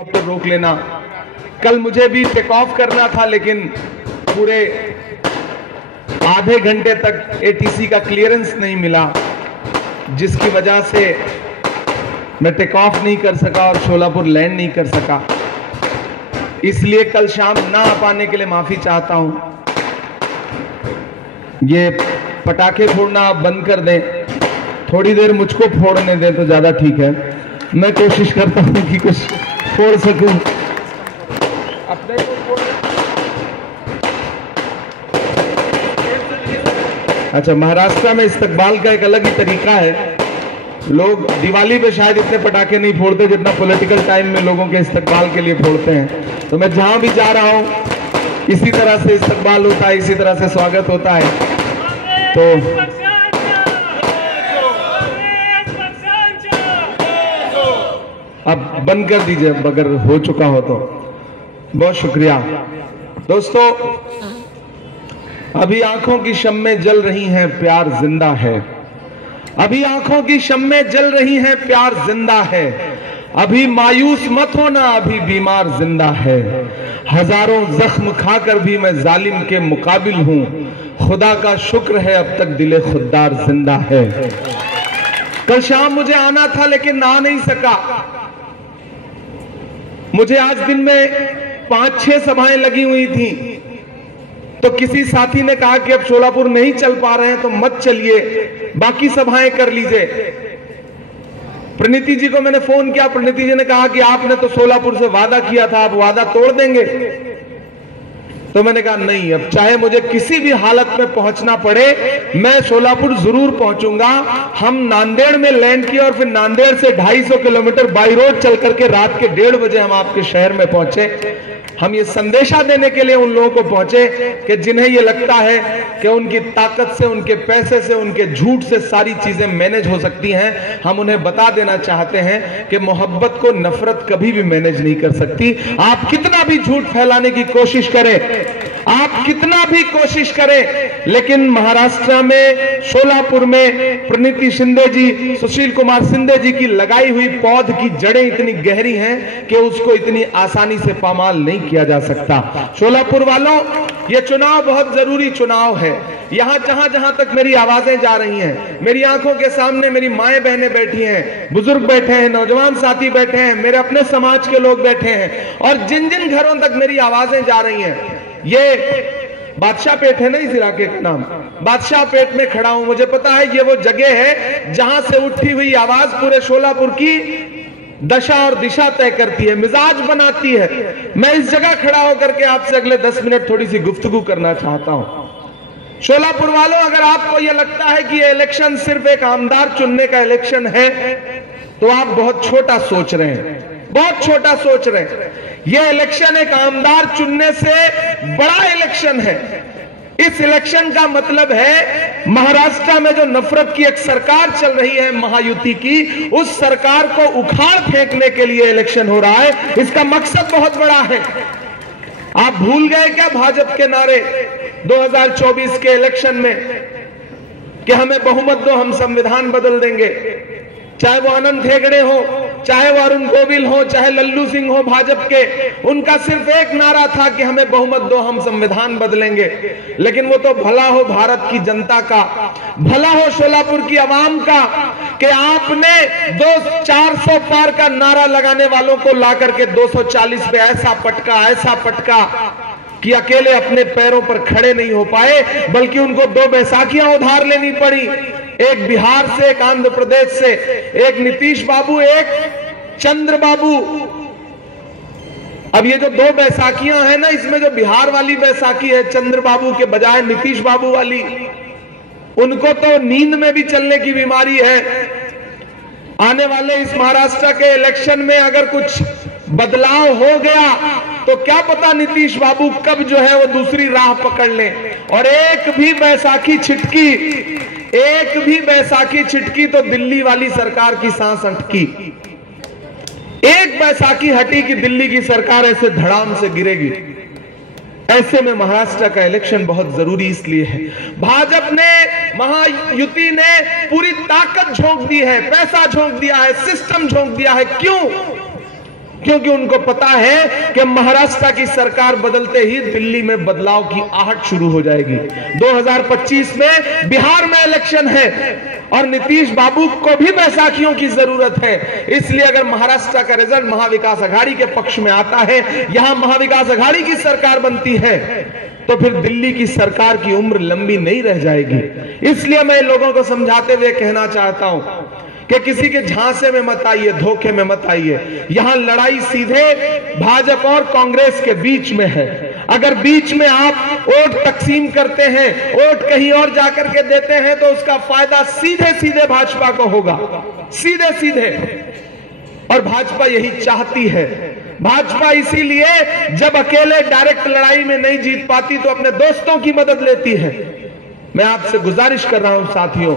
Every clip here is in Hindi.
हेलीकॉप्टर रोक लेना। कल मुझे भी टेक ऑफ करना था, लेकिन पूरे आधे घंटे तक एटीसी का क्लियरेंस नहीं मिला, जिसकी वजह से मैं टेक ऑफ नहीं कर सका और शोलापुर लैंड नहीं कर सका। इसलिए कल शाम ना आ पाने के लिए माफी चाहता हूं। ये पटाखे फोड़ना आप बंद कर दें, थोड़ी देर मुझको फोड़ने दें तो ज्यादा ठीक है। मैं कोशिश करता हूं कि कुछ फोड़ सकूं। अपने को फोड़। अच्छा, महाराष्ट्र में इस्तकबाल का एक अलग ही तरीका है। लोग दिवाली पे शायद इतने पटाखे नहीं फोड़ते जितना पॉलिटिकल टाइम में लोगों के इस्तकबाल के लिए फोड़ते हैं। तो मैं जहां भी जा रहा हूं इसी तरह से इस्तकबाल होता है, इसी तरह से स्वागत होता है। तो अब बंद कर दीजिए अगर हो चुका हो तो। बहुत शुक्रिया दोस्तों। अभी आंखों की शम्में जल रही हैं, प्यार जिंदा है। अभी आंखों की शम्में जल रही हैं, प्यार जिंदा है। अभी मायूस मत होना, अभी बीमार जिंदा है। हजारों जख्म खाकर भी मैं जालिम के मुकाबिल हूं। खुदा का शुक्र है अब तक दिले खुददार जिंदा है। कल शाम मुझे आना था लेकिन आ नहीं सका। मुझे आज दिन में 5-6 सभाएं लगी हुई थी, तो किसी साथी ने कहा कि अब शोलापुर नहीं चल पा रहे हैं तो मत चलिए, बाकी सभाएं कर लीजिए। प्रणीति जी को मैंने फोन किया, प्रणीति जी ने कहा कि आपने तो शोलापुर से वादा किया था, आप वादा तोड़ देंगे। तो मैंने कहा नहीं, अब चाहे मुझे किसी भी हालत में पहुंचना पड़े मैं शोलापुर जरूर पहुंचूंगा। हम नांदेड़ में लैंड किया और फिर नांदेड़ से 250 किलोमीटर बाई रोड चल करके रात के 1:30 बजे हम आपके शहर में पहुंचे। हम ये संदेशा देने के लिए उन लोगों को पहुंचे कि जिन्हें ये लगता है कि उनकी ताकत से, उनके पैसे से, उनके झूठ से सारी चीजें मैनेज हो सकती हैं। हम उन्हें बता देना चाहते हैं कि मोहब्बत को नफरत कभी भी मैनेज नहीं कर सकती। आप कितना भी झूठ फैलाने की कोशिश करें, आप कितना भी कोशिश करें, लेकिन महाराष्ट्र में शोलापुर में प्रणीति शिंदे जी, सुशील कुमार शिंदे जी की लगाई हुई पौध की जड़ें इतनी गहरी हैं कि उसको इतनी आसानी से पामाल नहीं किया जा सकता। शोलापुर वालों, ये चुनाव बहुत जरूरी चुनाव है। यहां जहां जहां तक मेरी आवाजें जा रही हैं, मेरी आंखों के सामने मेरी माएं बहनें बैठी हैं, बुजुर्ग बैठे हैं, नौजवान साथी बैठे हैं, मेरे अपने समाज के लोग बैठे हैं, और जिन जिन घरों तक मेरी आवाजें जा रही हैं, ये बादशाह पेट है ना इस इलाके का नाम, बादशाह पेट में खड़ा हूं। मुझे पता है ये वो जगह है जहां से उठी हुई आवाज पूरे शोलापुर की दशा और दिशा तय करती है, मिजाज बनाती है। मैं इस जगह खड़ा होकर के आपसे अगले 10 मिनट थोड़ी सी गुफ्तगू करना चाहता हूं। शोलापुर वालों, अगर आपको यह लगता है कि यह इलेक्शन सिर्फ एक आमदार चुनने का इलेक्शन है तो आप बहुत छोटा सोच रहे हैं, बहुत छोटा सोच रहे हैं। यह इलेक्शन एक आमदार चुनने से बड़ा इलेक्शन है। इस इलेक्शन का मतलब है महाराष्ट्र में जो नफरत की एक सरकार चल रही है महायुति की, उस सरकार को उखाड़ फेंकने के लिए इलेक्शन हो रहा है। इसका मकसद बहुत बड़ा है। आप भूल गए क्या भाजपा के नारे 2024 के इलेक्शन में कि हमें बहुमत दो, हम संविधान बदल देंगे। चाहे वो अनंत हेगड़े हो, चाहे वो अरुण गोविल हो, चाहे लल्लू सिंह हो भाजपा के, उनका सिर्फ एक नारा था कि हमें बहुमत दो, हम संविधान बदलेंगे। लेकिन वो तो भला हो भारत की जनता का, भला हो शोलापुर की आवाम का कि आपने 400 पार का नारा लगाने वालों को ला करके 240 पे ऐसा पटका कि अकेले अपने पैरों पर खड़े नहीं हो पाए, बल्कि उनको 2 बैसाखियां उधार लेनी पड़ी, एक बिहार से, एक आंध्र प्रदेश से, एक नीतीश बाबू, एक चंद्र बाबू। अब ये जो 2 बैसाखियां हैं ना, इसमें जो बिहार वाली बैसाखी है चंद्र बाबू के बजाय नीतीश बाबू वाली, उनको तो नींद में भी चलने की बीमारी है। आने वाले इस महाराष्ट्र के इलेक्शन में अगर कुछ बदलाव हो गया तो क्या पता नीतीश बाबू कब जो है वो दूसरी राह पकड़ ले, और एक भी बैसाखी छिटकी तो दिल्ली वाली सरकार की सांस अटकी। एक बैसाखी हटी कि दिल्ली की सरकार ऐसे धड़ाम से गिरेगी। ऐसे में महाराष्ट्र का इलेक्शन बहुत जरूरी इसलिए है। भाजपा ने, महायुति ने पूरी ताकत झोंक दी है, पैसा झोंक दिया है, सिस्टम झोंक दिया है। क्यों? क्योंकि उनको पता है कि महाराष्ट्र की सरकार बदलते ही दिल्ली में बदलाव की आहट शुरू हो जाएगी। 2025 में बिहार में इलेक्शन है और नीतीश बाबू को भी बैसाखियों की जरूरत है। इसलिए अगर महाराष्ट्र का रिजल्ट महाविकास आघाड़ी के पक्ष में आता है, यहां महाविकास आघाड़ी की सरकार बनती है, तो फिर दिल्ली की सरकार की उम्र लंबी नहीं रह जाएगी। इसलिए मैं लोगों को समझाते हुए कहना चाहता हूं कि किसी के झांसे में मत आइए, धोखे में मत आइए। यहां लड़ाई सीधे भाजपा और कांग्रेस के बीच में है। अगर बीच में आप वोट तकसीम करते हैं, वोट कहीं और जाकर के देते हैं, तो उसका फायदा सीधे सीधे भाजपा को होगा, सीधे सीधे। और भाजपा यही चाहती है। भाजपा इसीलिए जब अकेले डायरेक्ट लड़ाई में नहीं जीत पाती तो अपने दोस्तों की मदद लेती है। मैं आपसे गुजारिश कर रहा हूं साथियों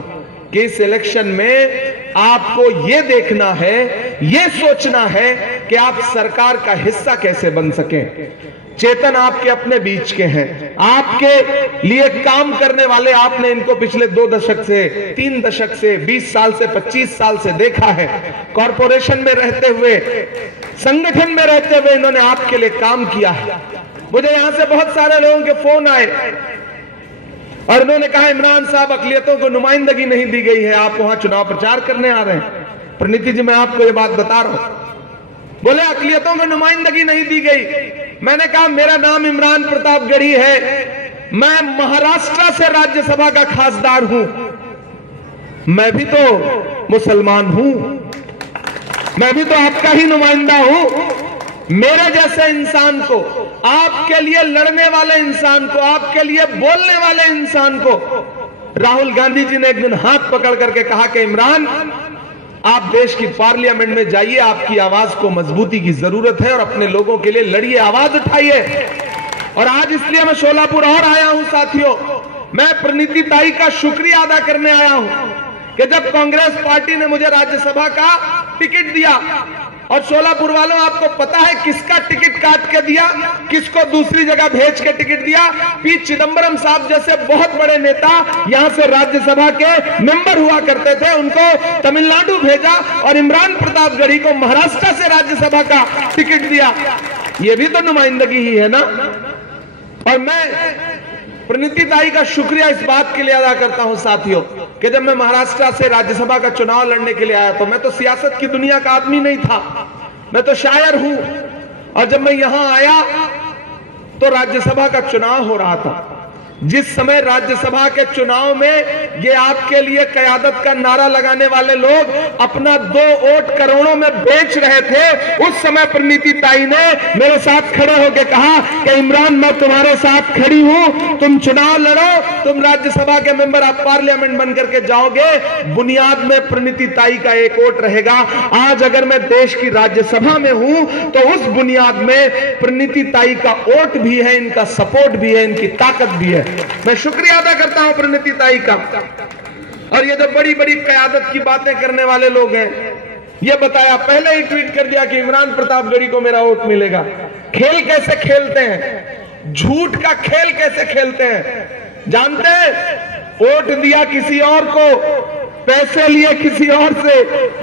कि इस इलेक्शन में आपको यह देखना है, यह सोचना है कि आप सरकार का हिस्सा कैसे बन सकें। चेतन आपके अपने बीच के हैं, आपके लिए काम करने वाले, आपने इनको पिछले 2 दशक से, 3 दशक से, 20 साल से, 25 साल से देखा है। कॉरपोरेशन में रहते हुए, संगठन में रहते हुए इन्होंने आपके लिए काम किया है। मुझे यहां से बहुत सारे लोगों के फोन आए और उन्होंने कहा, इमरान साहब, अकलियतों को नुमाइंदगी नहीं दी गई है, आप वहां चुनाव प्रचार करने आ रहे हैं। प्रणीति जी, मैं आपको ये बात बता रहा हूं। बोले अकलियतों को नुमाइंदगी नहीं दी गई। मैंने कहा, मेरा नाम इमरान प्रतापगढ़ी है, मैं महाराष्ट्र से राज्यसभा का खासदार हूं, मैं भी तो मुसलमान हूं, मैं भी तो आपका ही नुमाइंदा हूं। मेरे जैसे इंसान को, आपके लिए लड़ने वाले इंसान को, आपके लिए बोलने वाले इंसान को राहुल गांधी जी ने एक दिन हाथ पकड़ करके कहा कि इमरान, आप देश की पार्लियामेंट में जाइए, आपकी आवाज को मजबूती की जरूरत है और अपने लोगों के लिए लड़िए, आवाज उठाइए। और आज इसलिए मैं शोलापुर और आया हूं साथियों, मैं प्रणीति ताई का शुक्रिया अदा करने आया हूं कि जब कांग्रेस पार्टी ने मुझे राज्यसभा का टिकट दिया, और शोलापुर वालों, आपको पता है किसका टिकट काट के दिया, किसको दूसरी जगह भेज के टिकट दिया? पी चिदंबरम साहब जैसे बहुत बड़े नेता यहां से राज्यसभा के मेंबर हुआ करते थे, उनको तमिलनाडु भेजा और इमरान प्रतापगढ़ी को महाराष्ट्र से राज्यसभा का टिकट दिया। यह भी तो नुमाइंदगी ही है ना। और मैं प्रणीति ताई का शुक्रिया इस बात के लिए अदा करता हूं साथियों कि जब मैं महाराष्ट्र से राज्यसभा का चुनाव लड़ने के लिए आया तो मैं तो सियासत की दुनिया का आदमी नहीं था, मैं तो शायर हूं। और जब मैं यहां आया तो राज्यसभा का चुनाव हो रहा था। जिस समय राज्यसभा के चुनाव में ये आपके लिए कयादत का नारा लगाने वाले लोग अपना 2 वोट करोड़ों में बेच रहे थे, उस समय प्रणीति ताई ने मेरे साथ खड़े होकर कहा कि इमरान, मैं तुम्हारे साथ खड़ी हूं, तुम चुनाव लड़ो, तुम राज्यसभा के मेंबर, आप पार्लियामेंट बन करके जाओगे, बुनियाद में प्रणीति ताई का 1 वोट रहेगा। आज अगर मैं देश की राज्यसभा में हूं तो उस बुनियाद में प्रणीति ताई का वोट भी है, इनका सपोर्ट भी है, इनकी ताकत भी है। मैं शुक्रिया अदा करता हूं प्रणीति ताई का। और ये जो बड़ी बड़ी कयादत की बातें करने वाले लोग हैं, ये बताया, पहले ही ट्वीट कर दिया कि इमरान प्रतापगढ़ी को मेरा वोट मिलेगा। खेल कैसे खेलते हैं, झूठ का खेल कैसे खेलते हैं, जानते हैं? वोट दिया किसी और को, पैसे लिए किसी और से,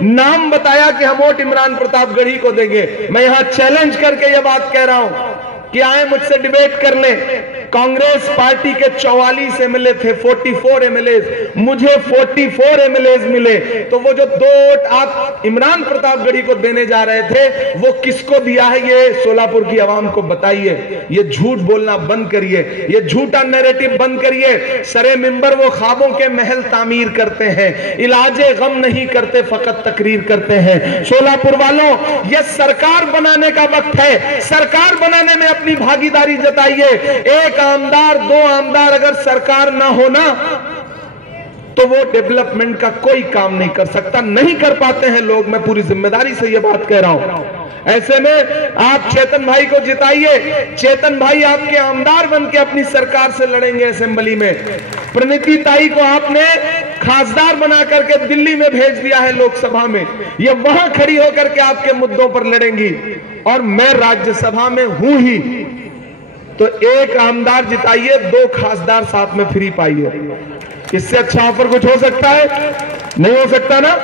नाम बताया कि हम वोट इमरान प्रतापगढ़ी को देंगे। मैं यहां चैलेंज करके यह बात कह रहा हूं कि आए मुझसे डिबेट कर ले। कांग्रेस पार्टी के 44 एमएलए थे, 44 एमएलए, मुझे 44 एमएलए मिले। तो वो जो 2 वोट आप इमरान प्रतापगढ़ी को देने जा रहे थे, वो किसको दिया है, ये सोलापुर की आवाम को बताइए। ये झूठ बोलना बंद करिए, ये झूठा नैरेटिव बंद करिए। सरे मिंबर वो ख्वाबों के महल तामीर करते हैं, इलाजे गम नहीं करते, फकत तकरीर करते हैं। सोलापुर वालों, ये सरकार बनाने का वक्त है, सरकार बनाने में अपनी भागीदारी जताइए। 1 आमदार 2 आमदार अगर सरकार ना होना तो वो डेवलपमेंट का कोई काम नहीं कर सकता, नहीं कर पाते हैं लोग। मैं पूरी जिम्मेदारी से ये बात कह रहा हूं। ऐसे में आप चेतन भाई को जिताइए। चेतन भाई आपके आमदार बन के अपनी सरकार से लड़ेंगे असेंबली में। प्रणीति ताई को आपने खासदार बना करके दिल्ली में भेज दिया है लोकसभा में, ये वहां खड़ी होकर के आपके मुद्दों पर लड़ेंगी। और मैं राज्यसभा में हूं ही, तो 1 आमदार जिताइए, 2 खासदार साथ में फ्री पाइए। इससे अच्छा ऑफर कुछ हो सकता है? नहीं हो सकता ना।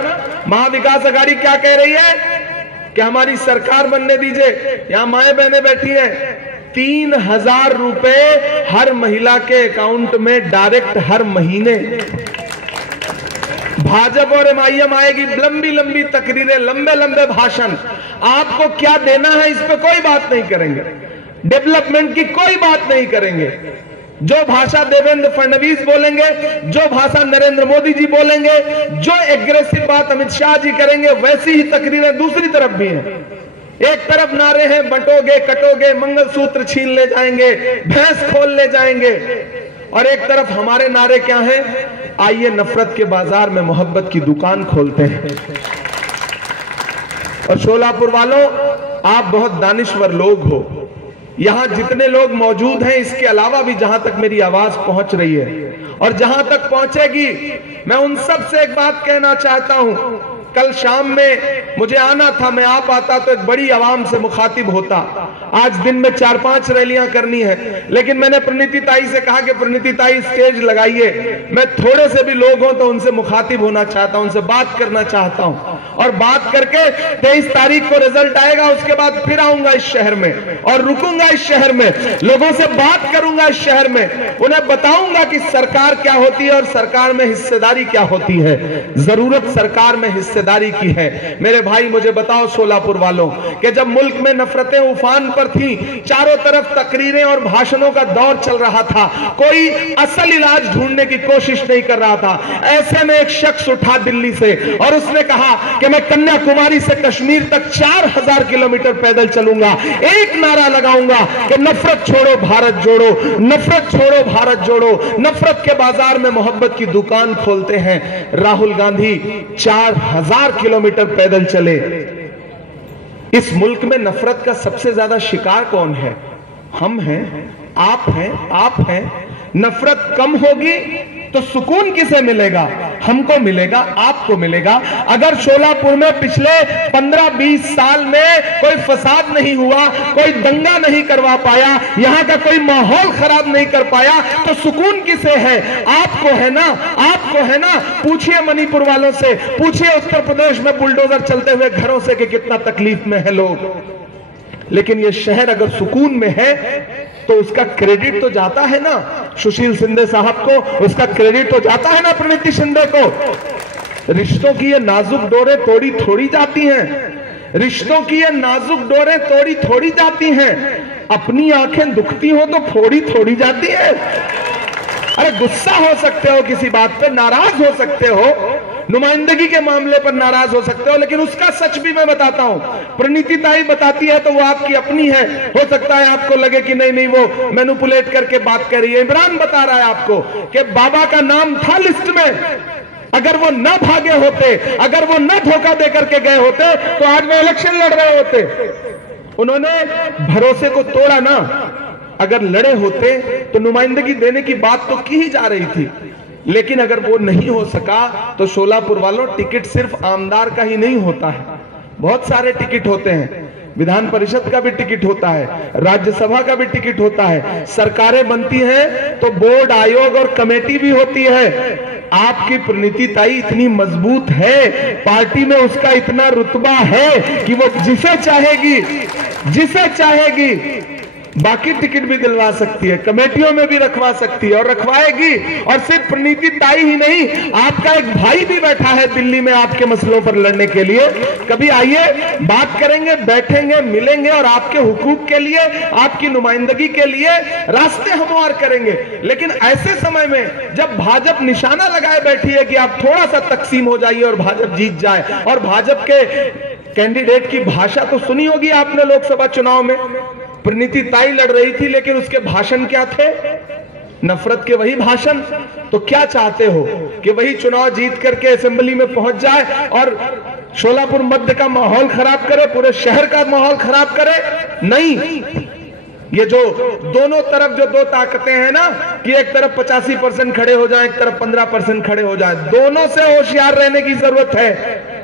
महाविकास आघाड़ी क्या कह रही है? कि हमारी सरकार बनने दीजिए। यहां माए बहनें बैठी हैं, 3000 रुपए हर महिला के अकाउंट में डायरेक्ट हर महीने। भाजपा और एमआईएम आएगी, लंबी लंबी तकरीरें, लंबे लंबे भाषण, आपको क्या देना है इस पे कोई बात नहीं करेंगे, डेवलपमेंट की कोई बात नहीं करेंगे। जो भाषा देवेंद्र फडणवीस बोलेंगे, जो भाषा नरेंद्र मोदी जी बोलेंगे, जो एग्रेसिव बात अमित शाह जी करेंगे, वैसी ही तकरीरें दूसरी तरफ भी हैं। एक तरफ नारे हैं बंटोगे कटोगे, मंगलसूत्र छीन ले जाएंगे, भैंस खोल ले जाएंगे, और एक तरफ हमारे नारे क्या हैं, आइए नफरत के बाजार में मोहब्बत की दुकान खोलते हैं। और शोलापुर वालों, आप बहुत दानिश्वर लोग हो। यहां जितने लोग मौजूद हैं, इसके अलावा भी जहां तक मेरी आवाज पहुंच रही है और जहां तक पहुंचेगी, मैं उन सब से एक बात कहना चाहता हूं। कल शाम में मुझे आना था, मैं आ पाता तो एक बड़ी आवाम से मुखातिब होता। आज दिन में 4-5 रैलियां करनी है, लेकिन मैंने प्रणीति ताई से कहा कि प्रणीति ताई स्टेज लगाइए, मैं थोड़े से भी लोग हों तो उनसे मुखातिब होना चाहता हूं, उनसे बात करना चाहता हूं। और बात करके 23 तारीख को रिजल्ट आएगा, उसके बाद फिर आऊंगा इस शहर में और रुकूंगा इस शहर में, लोगों से बात करूंगा इस शहर में, उन्हें बताऊंगा कि सरकार क्या होती है और सरकार में हिस्सेदारी क्या होती है। जरूरत सरकार में हिस्सेदारी की है। मेरे भाई मुझे बताओ शोलापुर वालों, कि जब मुल्क में नफरतें उफान पर थी, चारों तरफ तकरीरें और भाषणों का दौर चल रहा था, कोई असल इलाज ढूंढने की कोशिश नहीं कर रहा था, ऐसे में एक शख्स उठा दिल्ली से और उसने कहा कि मैं कन्याकुमारी से कश्मीर तक 4000 किलोमीटर पैदल चलूंगा, एक नारा लगाऊंगा कि नफरत छोड़ो भारत जोड़ो, नफरत छोड़ो भारत जोड़ो, नफरत के बाजार में मोहब्बत की दुकान खोलते हैं। राहुल गांधी 4000 किलोमीटर पैदल चले। इस मुल्क में नफरत का सबसे ज्यादा शिकार कौन है? हम हैं, आप हैं, आप हैं। नफरत कम होगी तो सुकून किसे मिलेगा? हमको मिलेगा, आपको मिलेगा। अगर शोलापुर में पिछले 15-20 साल में कोई फसाद नहीं हुआ, कोई दंगा नहीं करवा पाया, यहां का कोई माहौल खराब नहीं कर पाया, तो सुकून किसे है? आपको है ना, आपको है ना। पूछिए मणिपुर वालों से, पूछिए उत्तर प्रदेश में बुलडोजर चलते हुए घरों से कि कितना तकलीफ में है लोग। लेकिन ये शहर अगर सुकून में है तो उसका क्रेडिट तो जाता है ना सुशील शिंदे साहब को, उसका क्रेडिट तो जाता है ना प्रणीति शिंदे को। रिश्तों की ये नाजुक डोरें तोड़ी थोड़ी जाती हैं, रिश्तों की ये नाजुक डोरें तोड़ी थोड़ी जाती हैं। अपनी आंखें दुखती हो तो फोड़ी थोड़ी जाती है। अरे गुस्सा हो सकते हो, किसी बात पे नाराज हो सकते हो, नुमाइंदगी के मामले पर नाराज हो सकते हो, लेकिन उसका सच भी मैं बताता हूं। प्रणीति ताई बताती है तो वो आपकी अपनी है, हो सकता है आपको लगे कि नहीं नहीं वो मैनिपुलेट करके बात कर रही है। इमरान बता रहा है आपको कि बाबा का नाम था लिस्ट में, अगर वो न भागे होते, अगर वो न धोखा दे करके गए होते तो आज वो इलेक्शन लड़ रहे होते। उन्होंने भरोसे को तोड़ा ना, अगर लड़े होते तो नुमाइंदगी देने की बात तो की ही जा रही थी। लेकिन अगर वो नहीं हो सका तो शोलापुर वालों, टिकट सिर्फ आमदार का ही नहीं होता है, बहुत सारे टिकट होते हैं। विधान परिषद का भी टिकट होता है, राज्यसभा का भी टिकट होता है, सरकारें बनती हैं तो बोर्ड, आयोग और कमेटी भी होती है। आपकी प्रणीति ताई इतनी मजबूत है, पार्टी में उसका इतना रुतबा है कि वो जिसे चाहेगी बाकी टिकट भी दिलवा सकती है, कमेटियों में भी रखवा सकती है और रखवाएगी। और सिर्फ प्रणीति ताई ही नहीं, आपका एक भाई भी बैठा है दिल्ली में आपके मसलों पर लड़ने के लिए। कभी आइए, बात करेंगे, बैठेंगे, मिलेंगे और आपके हुकूक के लिए, आपकी नुमाइंदगी के लिए रास्ते हमवार करेंगे। लेकिन ऐसे समय में जब भाजपा निशाना लगाए बैठी है कि आप थोड़ा सा तकसीम हो जाइए और भाजपा जीत जाए, और भाजपा के कैंडिडेट की भाषा तो सुनी होगी आपने लोकसभा चुनाव में, प्रणीति ताई लड़ रही थी लेकिन उसके भाषण क्या थे? नफरत के वही भाषण। तो क्या चाहते हो कि वही चुनाव जीत करके असेंबली में पहुंच जाए और शोलापुर मध्य का माहौल खराब करे, पूरे शहर का माहौल खराब करे? नहीं, ये जो दोनों तरफ जो दो ताकतें हैं ना, कि एक तरफ 85% खड़े हो जाएं, एक तरफ 15% खड़े हो जाएं, दोनों से होशियार रहने की जरूरत है।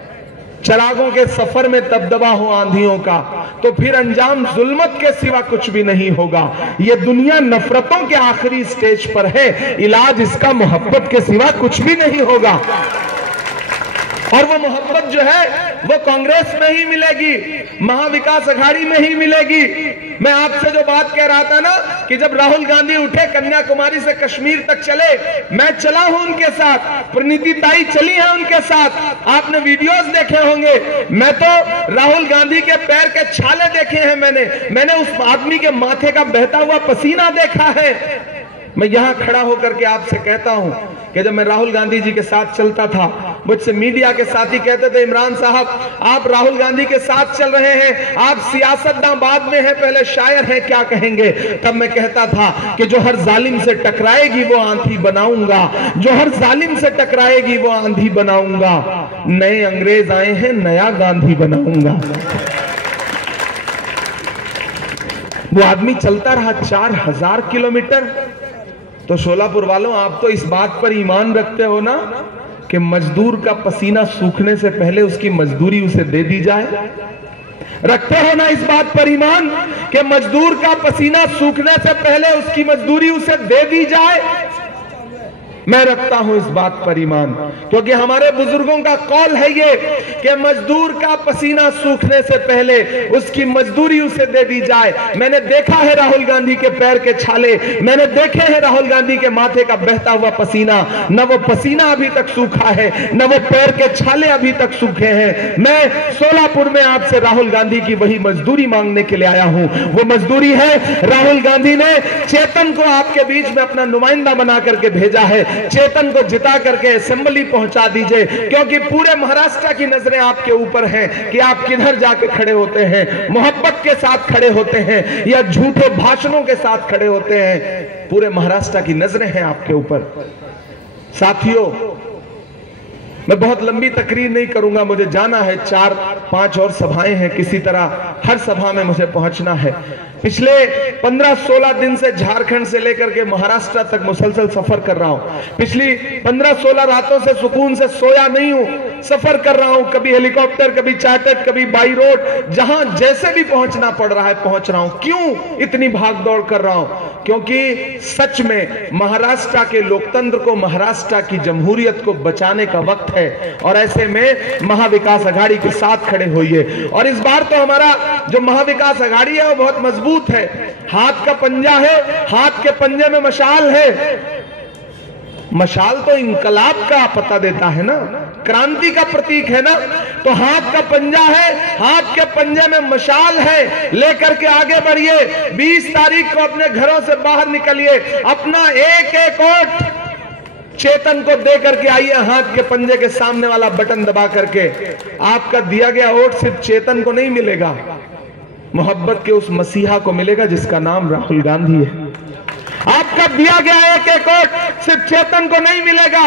चरागों के सफर में तबदबा हो आंधियों का, तो फिर अंजाम जुल्मत के सिवा कुछ भी नहीं होगा। ये दुनिया नफरतों के आखिरी स्टेज पर है, इलाज इसका मोहब्बत के सिवा कुछ भी नहीं होगा। और वो मोहब्बत जो है वो कांग्रेस में ही मिलेगी, महाविकास अघाड़ी में ही मिलेगी। मैं आपसे जो बात कह रहा था ना कि जब राहुल गांधी उठे कन्याकुमारी से कश्मीर तक चले, मैं चला हूं उनके साथ, प्रणीति ताई चली है उनके साथ, आपने वीडियोस देखे होंगे। मैं तो राहुल गांधी के पैर के छाले देखे हैं, मैंने उस आदमी के माथे का बहता हुआ पसीना देखा है। मैं यहां खड़ा होकर के आपसे कहता हूं कि जब मैं राहुल गांधी जी के साथ चलता था, मुझसे मीडिया के साथी कहते थे, इमरान साहब आप राहुल गांधी के साथ चल रहे हैं, आप सियासतदान बाद में हैं, पहले शायर हैं, क्या कहेंगे? तब मैं कहता था कि जो हर जालिम से टकराएगी वो आंधी बनाऊंगा, जो हर जालिम से टकराएगी वो आंधी बनाऊंगा। नए अंग्रेज आए हैं, नया गांधी बनाऊंगा। वो आदमी चलता रहा 4000 किलोमीटर। तो शोलापुर वालों, आप तो इस बात पर ईमान रखते हो ना कि मजदूर का पसीना सूखने से पहले उसकी मजदूरी उसे दे दी जाए? रखते हो ना इस बात पर ईमान कि मजदूर का पसीना सूखने से पहले उसकी मजदूरी उसे दे दी जाए? मैं रखता हूं इस बात पर ईमान, क्योंकि हमारे बुजुर्गों का कौल है ये कि मजदूर का पसीना सूखने से पहले उसकी मजदूरी उसे दे दी जाए। मैंने देखा है राहुल गांधी के पैर के छाले, मैंने देखे हैं राहुल गांधी के माथे का बहता हुआ पसीना। न वो पसीना अभी तक सूखा है, न वो पैर के छाले अभी तक सूखे हैं। मैं सोलापुर में आपसे राहुल गांधी की वही मजदूरी मांगने के लिए आया हूं। वो मजदूरी है, राहुल गांधी ने चेतन को आपके बीच में अपना नुमाइंदा बना करके भेजा है। चेतन को जिता करके असेंबली पहुंचा दीजिए, क्योंकि पूरे महाराष्ट्र की नजरें आपके ऊपर हैं कि आप किधर जाके खड़े होते हैं, मोहब्बत के साथ खड़े होते हैं या झूठे भाषणों के साथ खड़े होते हैं। पूरे महाराष्ट्र की नजरें हैं आपके ऊपर। साथियों, मैं बहुत लंबी तकरीर नहीं करूंगा, मुझे जाना है, 4-5 और सभाएं हैं, किसी तरह हर सभा में मुझे पहुंचना है। पिछले 15-16 दिन से झारखंड से लेकर के महाराष्ट्र तक मुसलसल सफर कर रहा हूं। पिछली 15-16 रातों से सुकून से सोया नहीं हूं, सफर कर रहा हूं, कभी हेलीकॉप्टर, कभी चार्टर्ड, कभी बाई रोड, जहां जैसे भी पहुंचना पड़ रहा है पहुंच रहा हूं। क्यों इतनी भाग दौड़ कर रहा हूं? क्योंकि सच में महाराष्ट्र के लोकतंत्र को, महाराष्ट्र की जमहूरियत को बचाने का वक्त है, और ऐसे में महाविकास अघाड़ी के साथ खड़े होइए। और इस बार तो हमारा जो महाविकास अघाड़ी है वो बहुत मजबूत है। हाथ का पंजा है, हाथ के पंजे में मशाल है। मशाल तो इंकलाब का पता देता है ना, क्रांति का प्रतीक है ना। तो हाथ का पंजा है, हाथ के पंजे में मशाल है, लेकर के आगे बढ़िए। 20 तारीख को अपने घरों से बाहर निकलिए, अपना एक एक वोट चेतन को दे करके आइए। हाथ के पंजे के सामने वाला बटन दबा करके आपका दिया गया वोट सिर्फ चेतन को नहीं मिलेगा, मोहब्बत के उस मसीहा को मिलेगा जिसका नाम राहुल गांधी है। आपका दिया गया एक एक वोट सिर्फ चेतन को नहीं मिलेगा,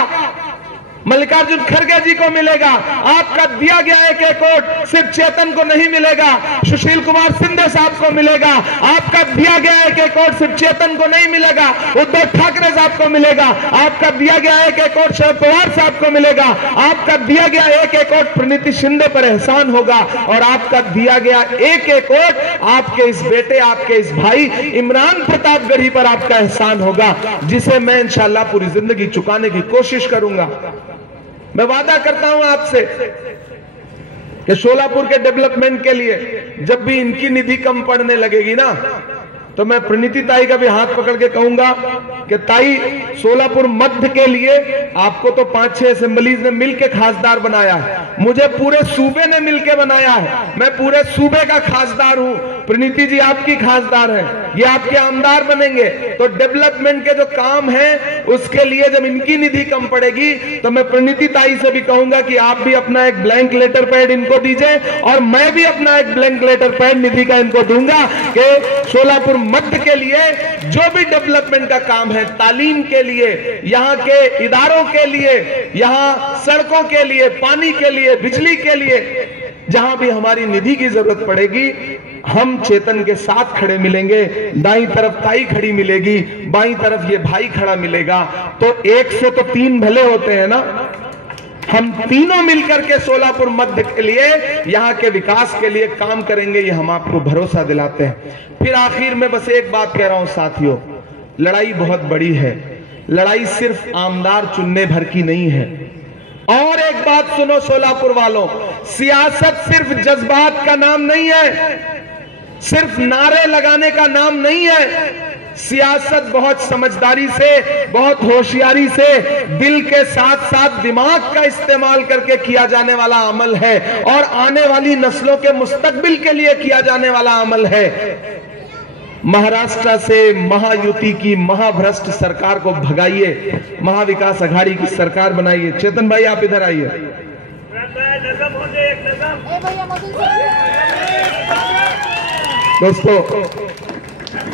मल्लिकार्जुन खड़गे जी को मिलेगा। आपका दिया गया एक एक वोट सिर्फ चेतन को नहीं मिलेगा, सुशील कुमार शिंदे साहब को मिलेगा। आपका दिया गया एक एक वोट सिर्फ चेतन को नहीं मिलेगा, उद्धव ठाकरे साहब को मिलेगा। आपका दिया गया एक एक वोट शरद पवार साहब को मिलेगा। आपका दिया गया एक एक वोट प्रणीति शिंदे पर एहसान होगा, और आपका दिया गया एक एक वोट आपके इस बेटे, आपके इस भाई इमरान प्रतापगढ़ी पर आपका एहसान होगा, जिसे मैं इंशाअल्लाह पूरी जिंदगी चुकाने की कोशिश करूंगा। मैं वादा करता हूं आपसे कि शोलापुर के डेवलपमेंट के लिए जब भी इनकी निधि कम पड़ने लगेगी ना, तो मैं प्रणीति ताई का भी हाथ पकड़ के कहूंगा कि ताई, सोलापुर मध्य के लिए आपको तो 5-6 असेंबलीज ने मिलकर खासदार बनाया है, मुझे पूरे सूबे ने मिलकर बनाया है। मैं पूरे सूबे का खासदार हूं, प्रणीति जी आपकी खासदार है, ये आपके आमदार बनेंगे। तो डेवलपमेंट के जो काम है उसके लिए जब इनकी निधि कम पड़ेगी, तो मैं प्रणीति ताई से भी कहूंगा कि आप भी अपना एक ब्लैंक लेटर पैड इनको दीजिए, और मैं भी अपना एक ब्लैंक लेटर पैड निधि का इनको दूंगा कि सोलापुर मध्य के लिए जो भी डेवलपमेंट का काम है, तालीम के लिए, यहाँ के इदारों के लिए, यहाँ सड़कों के लिए, पानी के लिए, बिजली के लिए, जहां भी हमारी निधि की जरूरत पड़ेगी, हम चेतन के साथ खड़े मिलेंगे। दाईं तरफ ताई खड़ी मिलेगी, बाईं तरफ ये भाई खड़ा मिलेगा। तो एक से तो 3 भले होते हैं ना। हम तीनों मिलकर के सोलापुर मध्य के लिए, यहाँ के विकास के लिए काम करेंगे, ये हम आपको भरोसा दिलाते हैं। फिर आखिर में बस एक बात कह रहा हूं साथियों, लड़ाई बहुत बड़ी है। लड़ाई सिर्फ आमदार चुनने भर की नहीं है, और एक बात सुनो सोलापुर वालों, सियासत सिर्फ जज्बात का नाम नहीं है, सिर्फ नारे लगाने का नाम नहीं है। सियासत बहुत समझदारी से, बहुत होशियारी से, दिल के साथ साथ दिमाग का इस्तेमाल करके किया जाने वाला अमल है और आने वाली नस्लों के मुस्तकबिल के लिए किया जाने वाला अमल है। महाराष्ट्र से महायुति की महाभ्रष्ट सरकार को भगाइए, महाविकास अघाड़ी की सरकार बनाइए। चेतन भाई आप इधर आइए। दोस्तों,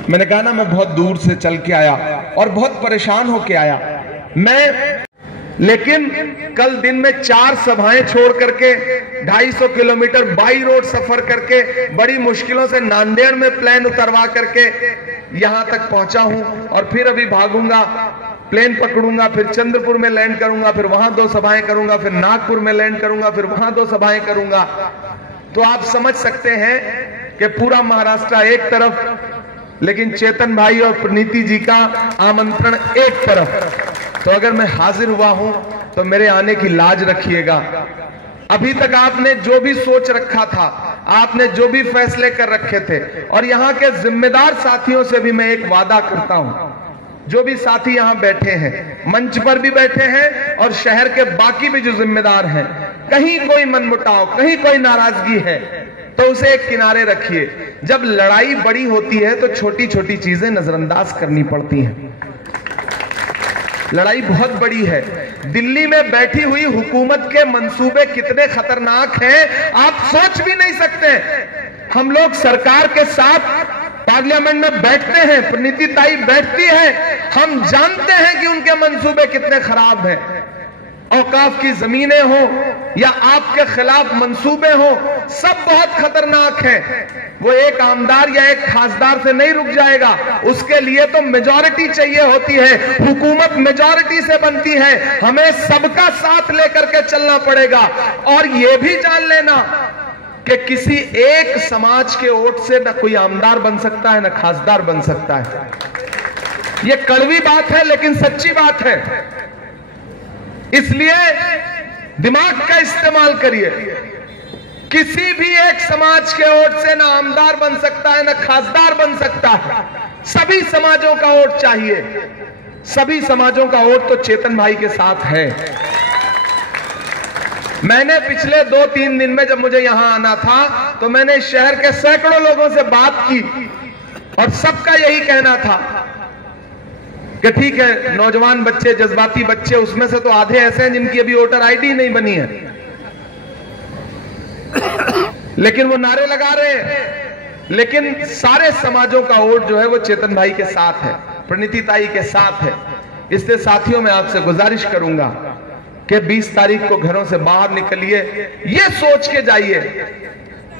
मैंने कहा ना, मैं बहुत दूर से चल के आया और बहुत परेशान होके आया लेकिन कल दिन में 4 सभाएं छोड़ करके 250 किलोमीटर बाई रोड सफर करके बड़ी मुश्किलों से नांदेड़ में प्लेन उतरवा करके यहां तक पहुंचा हूं और फिर अभी भागूंगा, प्लेन पकड़ूंगा, फिर चंद्रपुर में लैंड करूंगा, फिर वहां 2 सभाएं करूंगा, फिर नागपुर में लैंड करूंगा, फिर वहां 2 सभाएं करूंगा। तो आप समझ सकते हैं कि पूरा महाराष्ट्र एक तरफ, लेकिन चेतन भाई और प्रणीति जी का आमंत्रण एक तरफ। तो अगर मैं हाजिर हुआ हूं तो मेरे आने की लाज रखिएगा। अभी तक आपने जो भी सोच रखा था, आपने जो भी फैसले कर रखे थे, और यहां के जिम्मेदार साथियों से भी मैं एक वादा करता हूं, जो भी साथी यहां बैठे हैं, मंच पर भी बैठे हैं और शहर के बाकी भी जो जिम्मेदार हैं, कहीं कोई मनमुटाव, कहीं कोई नाराजगी है तो उसे एक किनारे रखिए। जब लड़ाई बड़ी होती है तो छोटी छोटी चीजें नजरअंदाज करनी पड़ती हैं। लड़ाई बहुत बड़ी है। दिल्ली में बैठी हुई हुकूमत के मंसूबे कितने खतरनाक हैं आप सोच भी नहीं सकते। हम लोग सरकार के साथ पार्लियामेंट में बैठते हैं, प्रणीति ताई बैठती है, हम जानते हैं कि उनके मंसूबे कितने खराब हैं। औकाफ की जमीनें हो या आपके खिलाफ मंसूबे हो, सब बहुत खतरनाक हैं। वो एक आमदार या एक खासदार से नहीं रुक जाएगा, उसके लिए तो मेजॉरिटी चाहिए होती है। हुकूमत मेजॉरिटी से बनती है, हमें सबका साथ लेकर के चलना पड़ेगा। और यह भी जान लेना कि किसी एक समाज के वोट से न कोई आमदार बन सकता है, न खासदार बन सकता है। यह कड़वी बात है लेकिन सच्ची बात है। इसलिए दिमाग का इस्तेमाल करिए। किसी भी एक समाज के वोट से ना आमदार बन सकता है, ना खासदार बन सकता है। सभी समाजों का वोट चाहिए। सभी समाजों का वोट तो चेतन भाई के साथ है। मैंने पिछले 2-3 दिन में जब मुझे यहां आना था तो मैंने शहर के सैकड़ों लोगों से बात की और सबका यही कहना था कि ठीक है, नौजवान बच्चे, जज्बाती बच्चे, उसमें से तो आधे ऐसे हैं जिनकी अभी वोटर आईडी नहीं बनी है, लेकिन वो नारे लगा रहे हैं। लेकिन सारे समाजों का वोट जो है वो चेतन भाई के साथ है, प्रणीति ताई के साथ है। इसलिए साथियों, मैं आपसे गुजारिश करूंगा कि 20 तारीख को घरों से बाहर निकलिए, ये सोच के जाइए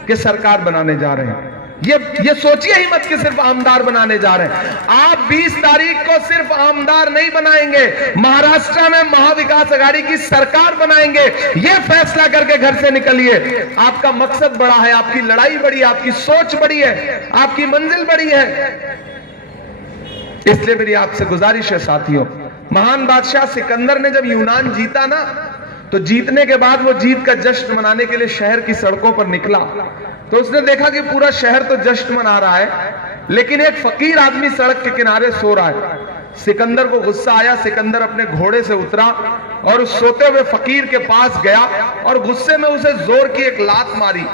कि सरकार बनाने जा रहे हैं। ये सोचिए ही मत कि सिर्फ आमदार बनाने जा रहे हैं। आप 20 तारीख को सिर्फ आमदार नहीं बनाएंगे, महाराष्ट्र में महाविकास अघाड़ी की सरकार बनाएंगे। ये फैसला करके घर से निकलिए। आपका मकसद बड़ा है, आपकी लड़ाई बड़ी है, आपकी सोच बड़ी है, आपकी मंजिल बड़ी है। इसलिए मेरी आपसे गुजारिश है साथियों, महान बादशाह सिकंदर ने जब यूनान जीता ना, तो जीतने के बाद वो जीत का जश्न मनाने के लिए शहर की सड़कों पर निकला। तो उसने देखा कि पूरा शहर तो जश्न मना रहा है, लेकिन एक फकीर आदमी सड़क के किनारे सो रहा है। सिकंदर को गुस्सा आया। सिकंदर अपने घोड़े से उतरा और उस सोते हुए फकीर के पास गया और गुस्से में उसे जोर की एक लात मारी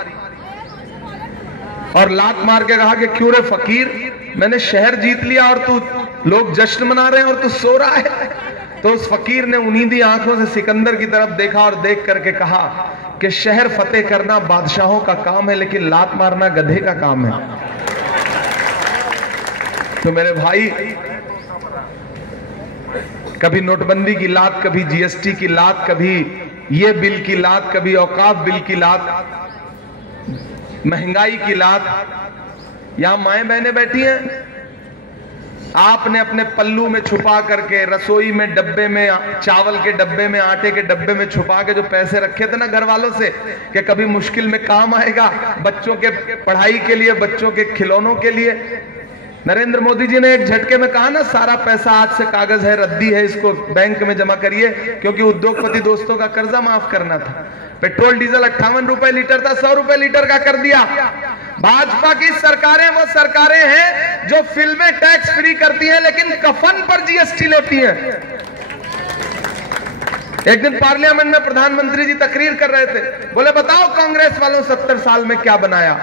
और लात मार के कहा कि क्यों रे फकीर, मैंने शहर जीत लिया और तू, लोग जश्न मना रहे हैं और तू सो रहा है। तो उस फकीर ने उन्नीदी आंखों से सिकंदर की तरफ देखा और देख करके कहा कि शहर फतेह करना बादशाहों का काम है, लेकिन लात मारना गधे का काम है। तो मेरे भाई, कभी नोटबंदी की लात, कभी जीएसटी की लात, कभी ये बिल की लात, कभी औकाफ बिल की लात, महंगाई की लात। यहां माएं बहनें बैठी हैं, आपने अपने पल्लू में छुपा करके, रसोई में डब्बे में, चावल के डब्बे में, आटे के डब्बे में छुपा के जो पैसे रखे थे ना घर वालों से कि कभी मुश्किल में काम आएगा, बच्चों के पढ़ाई के लिए, बच्चों के खिलौनों के लिए, नरेंद्र मोदी जी ने एक झटके में कहा ना, सारा पैसा आज से कागज है, रद्दी है, इसको बैंक में जमा करिए, क्योंकि उद्योगपति दोस्तों का कर्जा माफ करना था। पेट्रोल डीजल 58 रुपए लीटर था, 100 रुपए लीटर का कर दिया। भाजपा की सरकारें वो सरकारें हैं जो फिल्में टैक्स फ्री करती हैं लेकिन कफन पर जीएसटी लेती हैं। एक दिन पार्लियामेंट में प्रधानमंत्री जी तकरीर कर रहे थे, बोले बताओ कांग्रेस वालों 70 साल में क्या बनाया।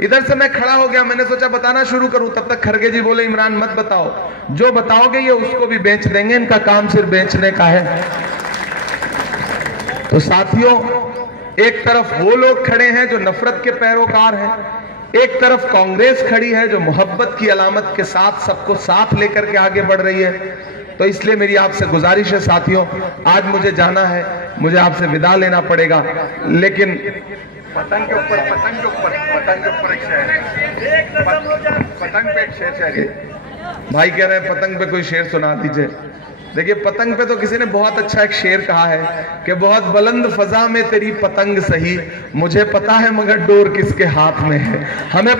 इधर से मैं खड़ा हो गया, मैंने सोचा बताना शुरू करूं, तब तक खड़गे जी बोले इमरान मत बताओ, जो बताओगे ये उसको भी बेच देंगे, इनका काम सिर्फ बेचने का है। तो साथियों, एक तरफ वो लोग खड़े हैं जो नफरत के पैरोकार हैं, एक तरफ कांग्रेस खड़ी है जो मोहब्बत की अलामत के साथ सबको साथ लेकर के आगे बढ़ रही है। तो इसलिए मेरी आपसे गुजारिश है साथियों, आज मुझे जाना है, मुझे आपसे विदा लेना पड़ेगा, लेकिन पतंग के ऊपर एक शेर, पतंग पे एक शेर चाहिए। भाई कह रहे हैं पतंग पे कोई शेर सुना दीजिए। देखिए, पतंग पे तो किसी ने बहुत अच्छा एक शेर कहा है कि बहुत बुलंद फजा में तेरी पतंग सही, मुझे पता है मगर डोर किसके हाथ में है। हमें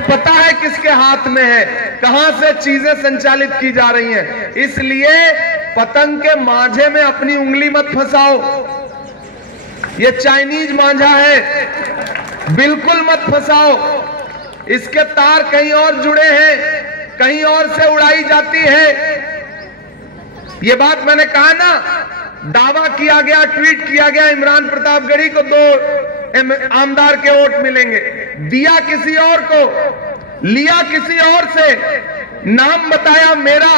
पता है किसके हाथ में है, कहां से चीजें संचालित की जा रही हैं। इसलिए पतंग के मांझे में अपनी उंगली मत फंसाओ, ये चाइनीज मांझा है, बिल्कुल मत फंसाओ। इसके तार कहीं और जुड़े हैं, कहीं और से उड़ाई जाती है। ये बात मैंने कहा ना, दावा किया गया, ट्वीट किया गया इमरान प्रतापगढ़ी को 2 आमदार के वोट मिलेंगे, दिया किसी और को, लिया किसी और से, नाम बताया मेरा।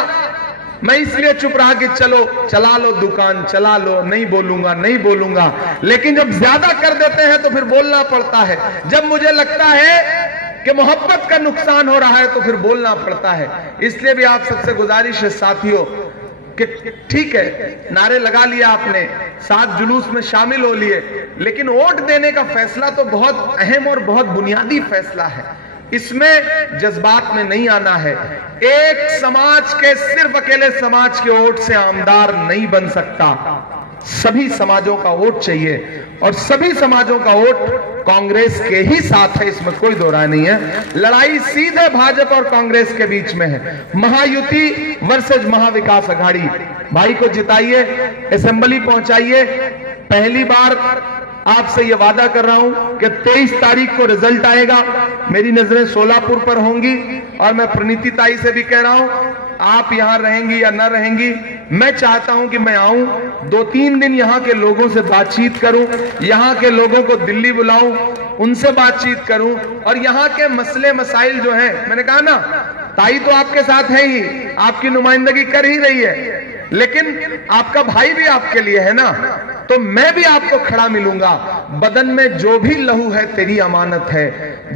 मैं इसलिए चुप रहा कि चलो चला लो दुकान, चला लो, नहीं बोलूंगा। लेकिन जब ज्यादा कर देते हैं तो फिर बोलना पड़ता है। जब मुझे लगता है कि मोहब्बत का नुकसान हो रहा है तो फिर बोलना पड़ता है। इसलिए भी आप सबसे गुजारिश है साथियों कि ठीक है, नारे लगा लिया आपने, साथ जुलूस में शामिल हो लिए, लेकिन वोट देने का फैसला तो बहुत अहम और बहुत बुनियादी फैसला है। इसमें जज्बात में नहीं आना है। एक समाज के, सिर्फ अकेले समाज के वोट से आमदार नहीं बन सकता, सभी समाजों का वोट चाहिए और सभी समाजों का वोट कांग्रेस के ही साथ है, इसमें कोई दो राय नहीं है। लड़ाई सीधे भाजपा और कांग्रेस के बीच में है, महायुति वर्सेज महाविकास अघाड़ी। भाई को जिताइए, असेंबली पहुंचाइए। पहली बार आपसे यह वादा कर रहा हूं कि 23 तारीख को रिजल्ट आएगा, मेरी नजरें सोलापुर पर होंगी और मैं प्रणीति ताई से भी कह रहा हूं, आप यहां रहेंगी या ना रहेंगी, मैं चाहता हूं कि मैं आऊं, 2-3 दिन यहां के लोगों से बातचीत करूं, यहां के लोगों को दिल्ली बुलाऊं, उनसे बातचीत करूं और यहां के मसले मसाइल जो हैं, मैंने कहा ना ताई तो आपके साथ है ही, आपकी नुमाइंदगी कर ही रही है, लेकिन आपका भाई भी आपके लिए है ना, तो मैं भी आपको खड़ा मिलूंगा। बदन में जो भी लहू है तेरी अमानत है,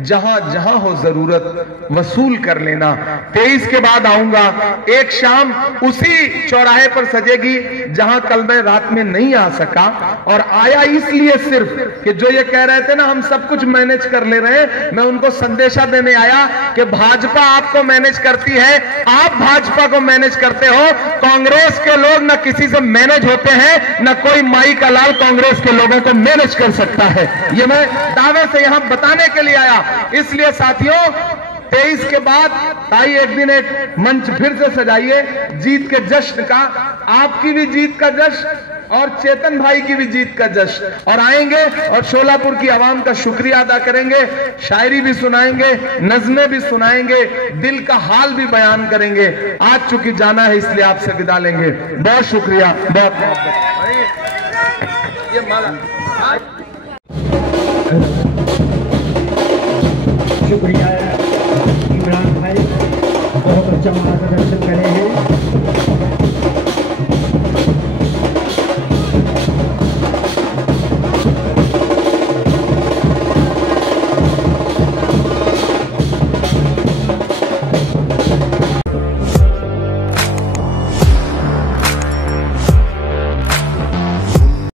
जहां जहां हो जरूरत वसूल कर लेना। 23 के बाद आऊंगा, एक शाम उसी चौराहे पर सजेगी जहां कल मैं रात में नहीं आ सका, और आया इसलिए सिर्फ कि जो ये कह रहे थे ना हम सब कुछ मैनेज कर ले रहे हैं, मैं उनको संदेशा देने आया कि भाजपा आपको मैनेज करती है, आप भाजपा को मैनेज करते हो। कांग्रेस के लोग न किसी से मैनेज होते हैं, न कोई माई का लाल कांग्रेस के लोगों को मैनेज कर सकता है। ये मैं दावे से यहां बताने के लिए आया। इसलिए साथियों, 23 के बाद ताई एक दिन एक मंच फिर से सजाइए जीत के जश्न का, आपकी भी जीत का जश्न और चेतन भाई की भी जीत का जश्न, और आएंगे और शोलापुर की आवाम का शुक्रिया अदा करेंगे, शायरी भी सुनाएंगे, नज़में भी सुनाएंगे, दिल का हाल भी बयान करेंगे। आज चूंकि जाना है इसलिए आपसे विदा लेंगे। बहुत शुक्रिया, बहुत ये माला शुक्रिया।